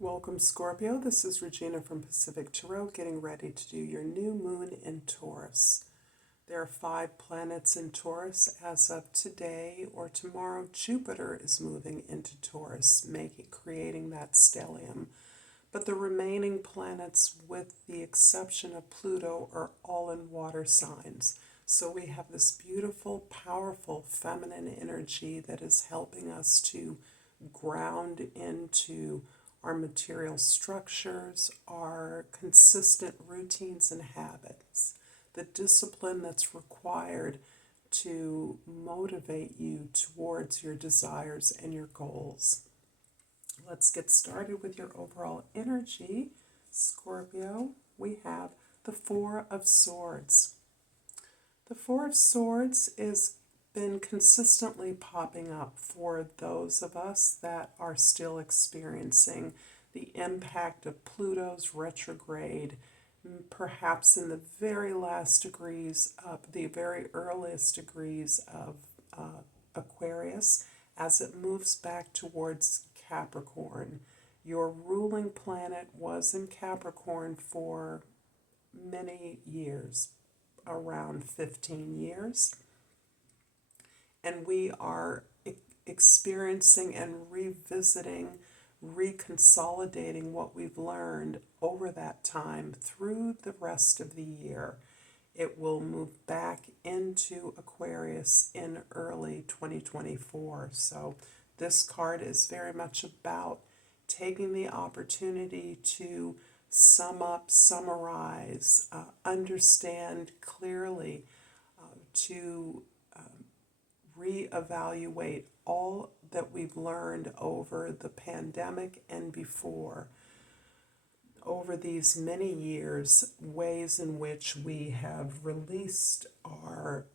Welcome, Scorpio. This is Regina from Pacific Tarot, getting ready to do your new moon in Taurus. There are 5 planets in Taurus. As of today or tomorrow, Jupiter is moving into Taurus, creating that stellium. But the remaining planets, with the exception of Pluto, are all in water signs. So we have this beautiful, powerful feminine energy that is helping us to ground into our material structures, our consistent routines and habits, the discipline that's required to motivate you towards your desires and your goals. Let's get started with your overall energy, Scorpio. We have the Four of Swords. The Four of Swords is been consistently popping up for those of us that are still experiencing the impact of Pluto's retrograde, perhaps in the very last degrees of the very earliest degrees of Aquarius, as it moves back towards Capricorn. Your ruling planet was in Capricorn for many years, around 15 years. And we are experiencing and revisiting, reconsolidating what we've learned over that time through the rest of the year. It will move back into Aquarius in early 2024. So this card is very much about taking the opportunity to sum up, summarize, understand clearly, to reevaluate all that we've learned over the pandemic and before, over these many years, ways in which we have released our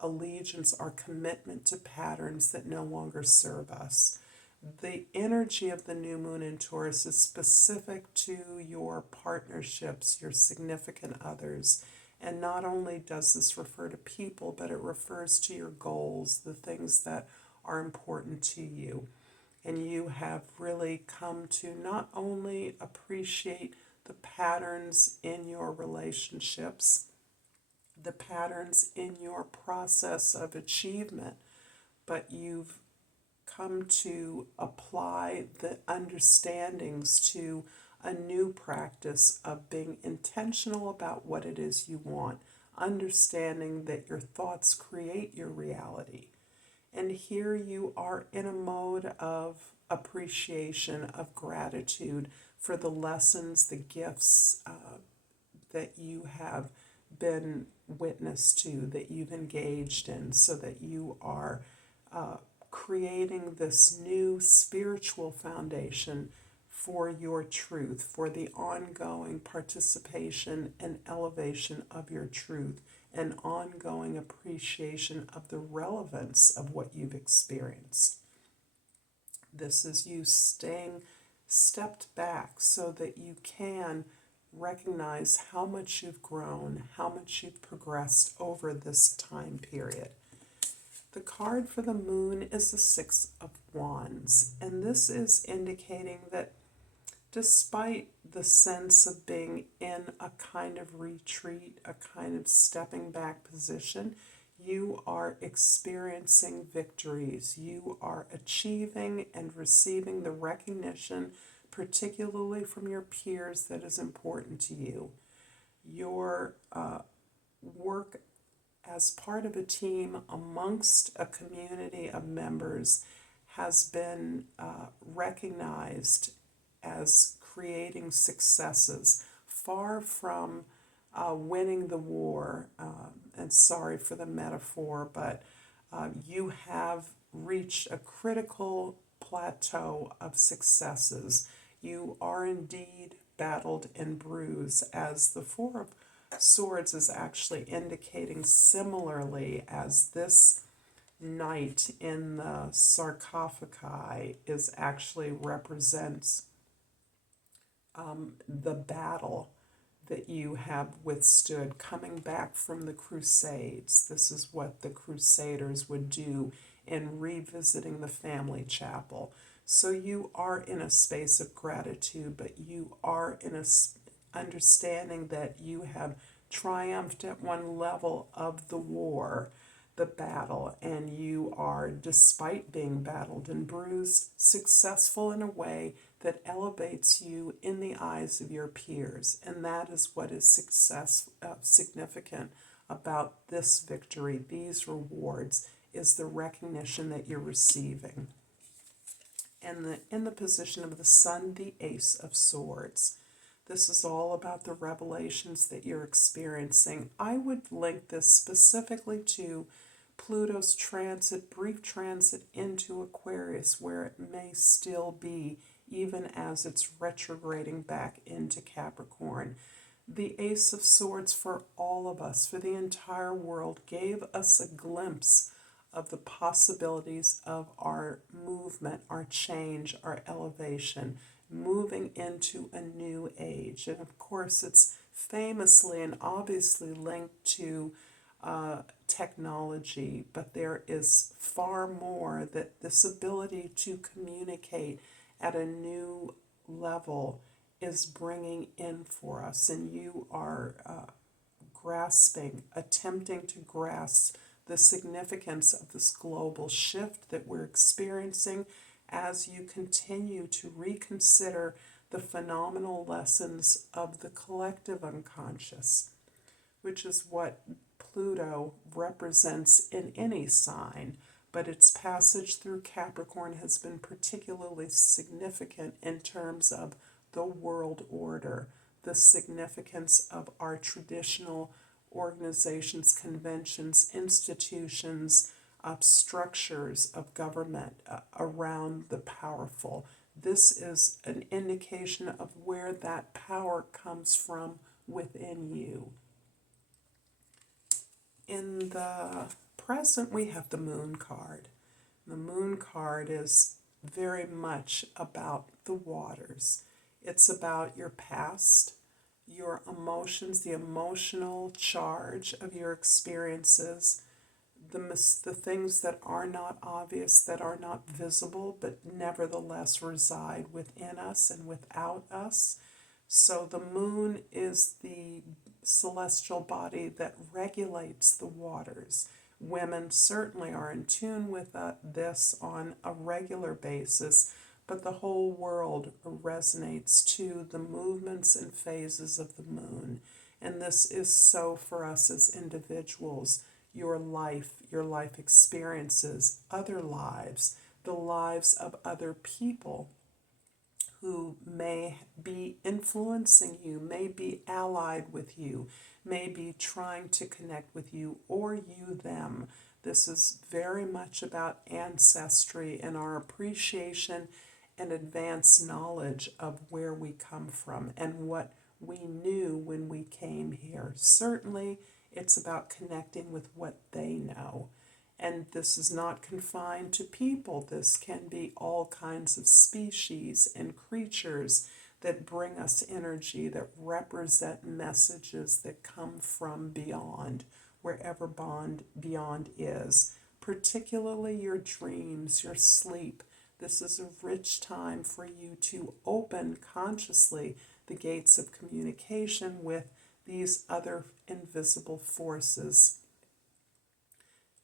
allegiance, our commitment to patterns that no longer serve us. The energy of the new moon in Taurus is specific to your partnerships, your significant others. And not only does this refer to people, but it refers to your goals, the things that are important to you. And you have really come to not only appreciate the patterns in your relationships, the patterns in your process of achievement, but you've come to apply the understandings to a new practice of being intentional about what it is you want, understanding that your thoughts create your reality. And here you are in a mode of appreciation, of gratitude for the lessons, the gifts that you have been witness to, that you've engaged in, so that you are creating this new spiritual foundation for your truth, for the ongoing participation and elevation of your truth, and ongoing appreciation of the relevance of what you've experienced. This is you staying stepped back so that you can recognize how much you've grown, how much you've progressed over this time period. The card for the moon is the Six of Wands, and this is indicating that despite the sense of being in a kind of retreat, a kind of stepping back position, you are experiencing victories. You are achieving and receiving the recognition, particularly from your peers, that is important to you. Your work as part of a team amongst a community of members has been recognized as creating successes, far from winning the war, and sorry for the metaphor, but you have reached a critical plateau of successes. You are indeed battled and bruised, as the Four of Swords is actually indicating, similarly as this knight in the sarcophagi is actually represents the battle that you have withstood coming back from the Crusades. This is what the Crusaders would do in revisiting the family chapel. So you are in a space of gratitude, but you are in a understanding that you have triumphed at one level of the war, the battle, and you are, despite being battled and bruised, successful in a way that elevates you in the eyes of your peers. And that is what is significant about this victory, these rewards, is the recognition that you're receiving. And in the position of the sun, the Ace of Swords. This is all about the revelations that you're experiencing. I would link this specifically to Pluto's transit, brief transit into Aquarius, where it may still be, even as it's retrograding back into Capricorn. The Ace of Swords for all of us, for the entire world, gave us a glimpse of the possibilities of our movement, our change, our elevation, moving into a new age. And of course, it's famously and obviously linked to technology, but there is far more that this ability to communicate at a new level is bringing in for us. And you are attempting to grasp the significance of this global shift that we're experiencing as you continue to reconsider the phenomenal lessons of the collective unconscious, which is what Pluto represents in any sign, but its passage through Capricorn has been particularly significant in terms of the world order, the significance of our traditional organizations, conventions, institutions, structures of government around the powerful. This is an indication of where that power comes from within you. In the present, we have the Moon card. The Moon card is very much about the waters. It's about your past, your emotions, the emotional charge of your experiences, the things that are not obvious, that are not visible, but nevertheless reside within us and without us. So the moon is the celestial body that regulates the waters. Women certainly are in tune with this on a regular basis, but the whole world resonates to the movements and phases of the moon. And this is so for us as individuals. Your life experiences, other lives, the lives of other people who may be influencing you, may be allied with you, may be trying to connect with you, or you them. This is very much about ancestry and our appreciation and advanced knowledge of where we come from and what we knew when we came here. Certainly, it's about connecting with what they know. And this is not confined to people. This can be all kinds of species and creatures that bring us energy, that represent messages that come from beyond, wherever beyond is. Particularly your dreams, your sleep. This is a rich time for you to open consciously the gates of communication with these other invisible forces.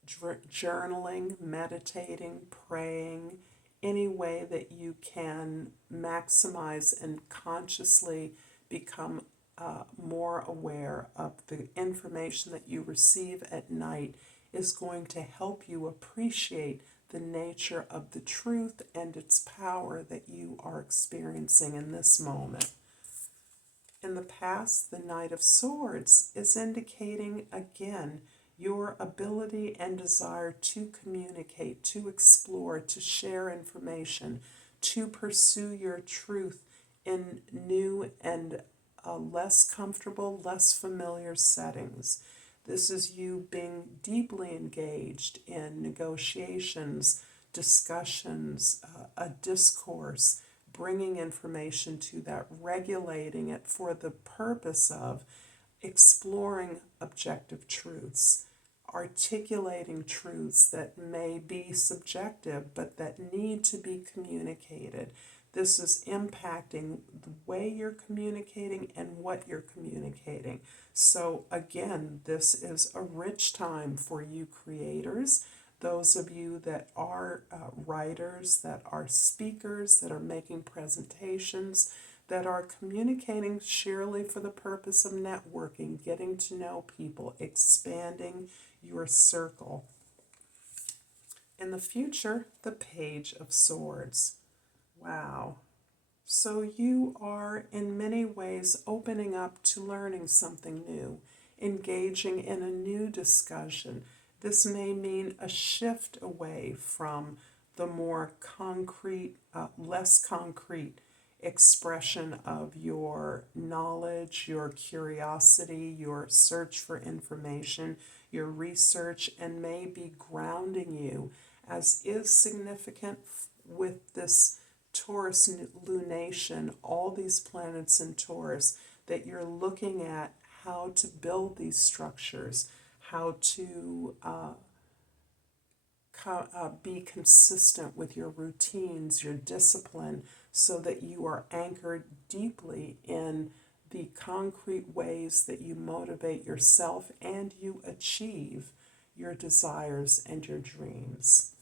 Journaling, meditating, praying, any way that you can maximize and consciously become more aware of the information that you receive at night is going to help you appreciate the nature of the truth and its power that you are experiencing in this moment. In the past, the Knight of Swords is indicating, again, your ability and desire to communicate, to explore, to share information, to pursue your truth in new and less comfortable, less familiar settings. This is you being deeply engaged in negotiations, discussions, a discourse, bringing information to that, regulating it for the purpose of exploring objective truths. articulating truths that may be subjective but that need to be communicated. This is impacting the way you're communicating and what you're communicating. So again, this is a rich time for you creators, those of you that are writers, that are speakers, that are making presentations, that are communicating sheerly for the purpose of networking, getting to know people, expanding your circle. In the future, the Page of Swords. Wow. So you are in many ways opening up to learning something new, engaging in a new discussion. This may mean a shift away from the more concrete, less concrete expression of your knowledge, your curiosity, your search for information, your research, and maybe grounding you, as is significant with this Taurus lunation, all these planets in Taurus, that you're looking at how to build these structures, how to be consistent with your routines, your discipline, so that you are anchored deeply in the concrete ways that you motivate yourself and you achieve your desires and your dreams.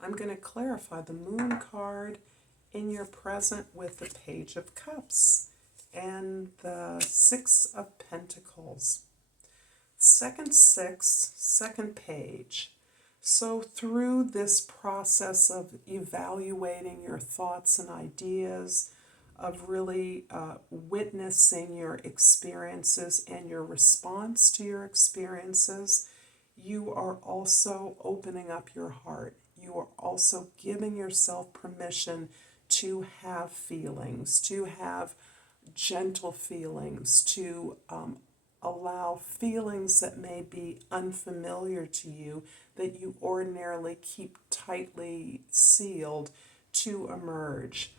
I'm going to clarify the Moon card in your present with the Page of Cups and the Six of Pentacles. Second six, second page. So through this process of evaluating your thoughts and ideas, of really witnessing your experiences and your response to your experiences, you are also opening up your heart. You are also giving yourself permission to have feelings, to have gentle feelings, to allow feelings that may be unfamiliar to you, that you ordinarily keep tightly sealed, to emerge,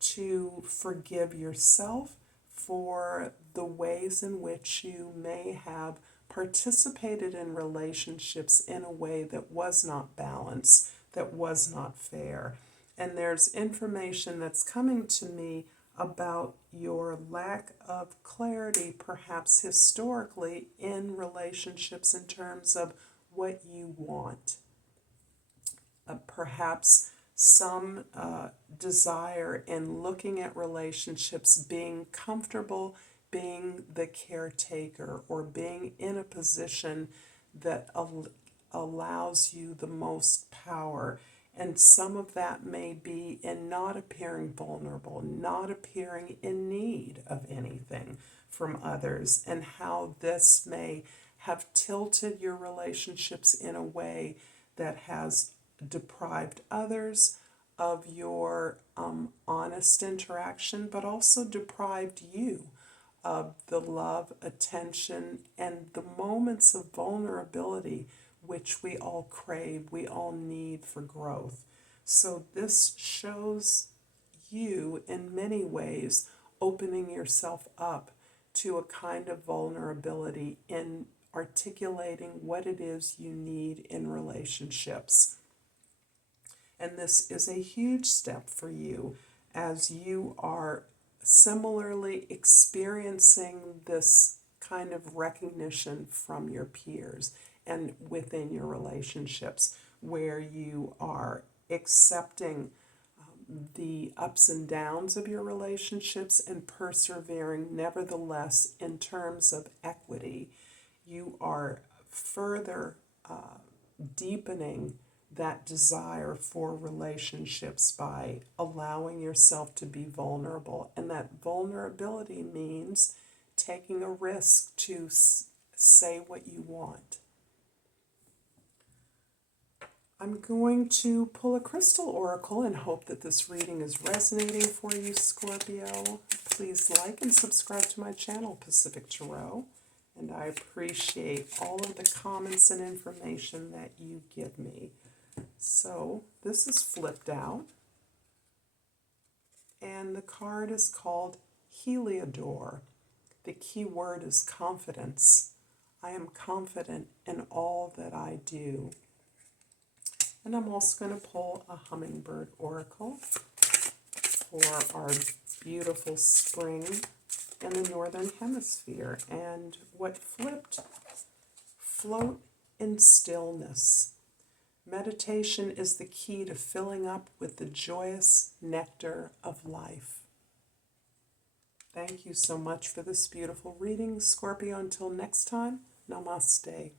to forgive yourself for the ways in which you may have participated in relationships in a way that was not balanced, that was not fair. And there's information that's coming to me about your lack of clarity, perhaps historically, in relationships in terms of what you want. Perhaps some desire in looking at relationships being comfortable, being the caretaker, or being in a position that allows you the most power. And some of that may be in not appearing vulnerable, not appearing in need of anything from others, and how this may have tilted your relationships in a way that has deprived others of your honest interaction, but also deprived you of the love, attention, and the moments of vulnerability which we all crave, we all need for growth. So this shows you, in many ways, opening yourself up to a kind of vulnerability in articulating what it is you need in relationships. And this is a huge step for you as you are similarly experiencing this kind of recognition from your peers and within your relationships, where you are accepting the ups and downs of your relationships and persevering nevertheless in terms of equity. You are further deepening that desire for relationships by allowing yourself to be vulnerable. And that vulnerability means taking a risk to say what you want. I'm going to pull a crystal oracle and hope that this reading is resonating for you, Scorpio. Please like and subscribe to my channel, Pacific Tarot. And I appreciate all of the comments and information that you give me. So this is flipped out. And the card is called Heliodor. The key word is confidence. I am confident in all that I do. And I'm also going to pull a hummingbird oracle for our beautiful spring in the Northern Hemisphere. And what flipped? Float in stillness. Meditation is the key to filling up with the joyous nectar of life. Thank you so much for this beautiful reading, Scorpio. Until next time, Namaste.